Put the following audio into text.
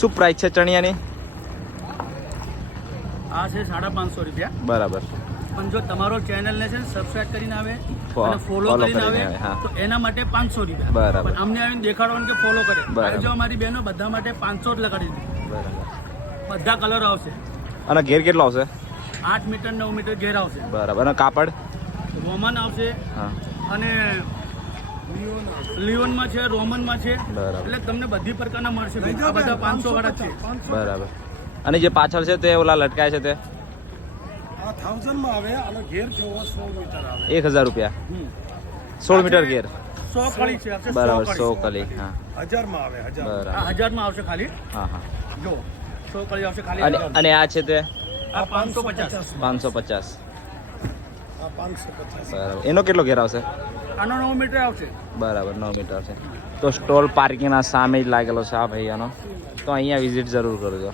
શું પ્રાઇસ છે ચણિયાની? આ છે 550 રૂપિયા બરાબર. પણ જો તમારો ચેનલને છે ને સબસ્ક્રાઇબ કરીને આવે ફો- અને ફોલો follow કરીને કરીને આવે આવે, હા. તો એના માટે 500 રૂપિયા. બરાબર. પણ અમને આવીને દેખાડવાનું કે ફોલો કરે. બરાબર. જો અમારી બહેનો બધા માટે 500 જ લગાડી દીધી. બરાબર. બધા કલર આવશે. અને ઘેર કેટલો આવશે? 8 મીટર 9 મીટર ઘેર આવશે. બરાબર. અને કાપડ? રોમન આવશે હા. અને લિયોનમાં છે, રોમનમાં છે. બરાબર. એટલે તમને બધી પ્રકારના મળશે. આ બધા 500 વાળા છે. બરાબર. અને જે પાછળ છે તે ઓલા લટકાય છે તે આ 1000 માં આવે અને ઘેર જોવો 100 મીટર આવે 1000 રૂપિયા. 16 મીટર ઘેર. 100 કળી છે આવશે. બરાબર. 100 કલી. હા. 1000 માં આવે 1000 બરાબર. આ 1000 માં આવશે ખાલી. હા હા. જો 100 કળી આવશે ખાલી. અને 1000. અને આ છે તે આ 550. 550. આ 550 બરાબર. એનો કેટલો ઘેર આવશે? આનો 9 મીટર આવશે. બરાબર. 9 મીટર આવશે. તો સ્ટોલ પાર્કિંગના સામે જ લાગેલો છે આ ભૈયાનો, તો અહીંયા વિઝિટ જરૂર કરજો.